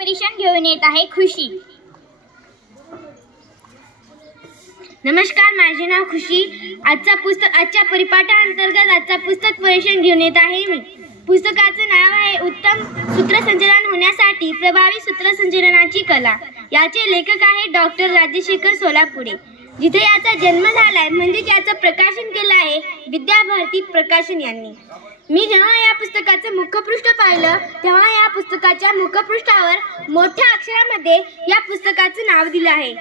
परिषद घेऊन येत आहे खुशी। नमस्कार, माझे नाव खुशी। आजच्या परिपाठांतर्गत आजचा पुस्तक परिषद घेऊन येत आहे मी। पुस्तकाचं नाव आहे उत्तम सूत्रसंचालन होण्यासाठी प्रभावी सूत्रसंचालनाची कला। याचे लेखक आहे डॉक्टर राजशेखर सोलापुरे। जिथे याचा जन्म झालाय म्हणजे याचं प्रकाशन केलं आहे विद्याभारती प्रकाशन यांनी। मी जेव्हा या पुस्तकाचं मुखपृष्ठ पाहिलं तेव्हा या पुस्तकाच्या मुखपृष्ठावर मोठ्या अक्षरामध्ये या पुस्तकाचं नाव दिलं आहे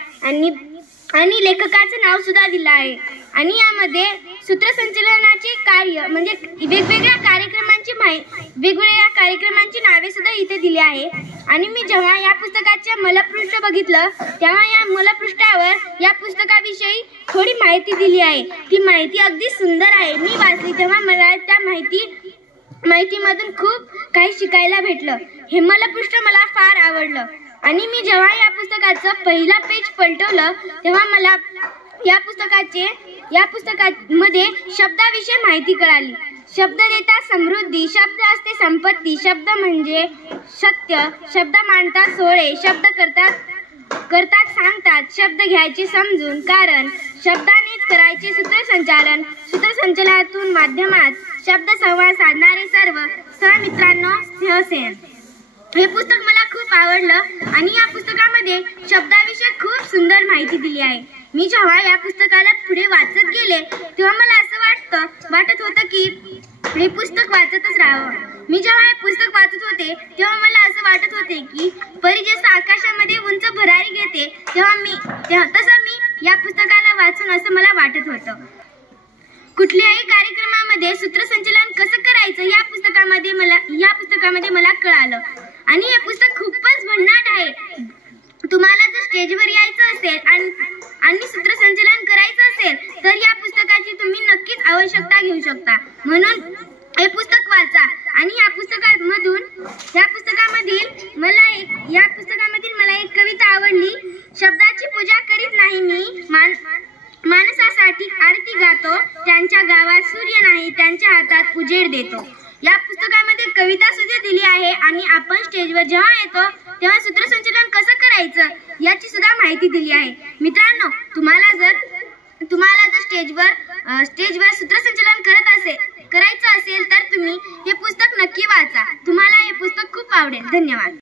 आणि लेखकाचं नाव सुद्धा दिलं आहे। आणि यामध्ये सूत्रसंचालनाचे कार्य म्हणजे वेगवेगळ्या कार्यक्रमांची नावे सुद्धा इथे दिली आहे। आणि मी जेव्हा या पुस्तकाच्या मलपृष्ठ बघितलं तेव्हा या मलपृष्ठावर या पुस्तकाविषयी थोडी माहिती दिली आहे। ती माहिती अगदी सुंदर आहे। मी वाचली तेव्हा मला त्या माहितीमधून खूप काही शिकायला भेटलं। हे मलपृष्ठ मला फार आवडलं। आणि मी जेव्हा या पुस्तकाचं पहिला पेज पलटवलं तेव्हा मला या पुस्तकामध्ये शब्दाविषयी माहिती कळाली। शब्द देता समृद्धी, शब्द असते संपत्ती, शब्द म्हणजे सत्य, शब्द मांडतात सोहळे, शब्द करतात सांगतात, शब्द घ्यायचे समजून, कारण शब्दानेच करायचे सूत्रसंचालन, सूत्रसंचालनातून माध्यमात शब्द संवाद साधणारे सर्व सहमित्रांनो स्नेहसेन। हे पुस्तक मला खूप आवडलं आणि या पुस्तकामध्ये शब्दाविषयी खूप सुंदर माहिती दिली आहे। मी जेव्हा या पुस्तकाला पुढे वाचत गेले तेव्हा मला असं वाटत होतं की हे पुस्तक वाचतच राहावं। मी जेव्हा हे पुस्तक वाचत होते तेव्हा मला असं वाटत होते की परी जसं आकाशामध्ये उंच भरारी घेते तसं मी या पुस्तकाला वाचून असं मला वाटत होतं। कुठल्याही कार्यक्रमामध्ये सूत्रसंचालन कसं करायचं या पुस्तकामध्ये मला कळालं। आणि हे पुस्तक खूपच भन्नाट आहे। तुम्हाला जर स्टेजवर यायचं असेल आणि सूत्रसंचालन करायचं असेल तर या पुस्तकाची तुम्ही नक्कीच आवश्यकता घेऊ शकता। म्हणून हे पुस्तक वाचा। आणि या पुस्तकामधील मला एक कविता आवडली। शब्दाची पूजा करीत नाही मी, माणसासाठी आरती गातो, त्यांच्या गावात सूर्य नाही, त्यांच्या हातात उजेड देतो। या पुस्तकामध्ये कविता सुद्धा दिली आहे आणि आपण स्टेजवर जेव्हा येतो तेव्हा सूत्रसंचालन कसं करायचं याची सुद्धा माहिती दिली आहे। मित्रांनो, तुम्हाला जर स्टेजवर सूत्रसंचालन करायचं असेल तर तुम्ही हे पुस्तक नक्की वाचा। तुम्हाला हे पुस्तक खूप आवडेल। धन्यवाद।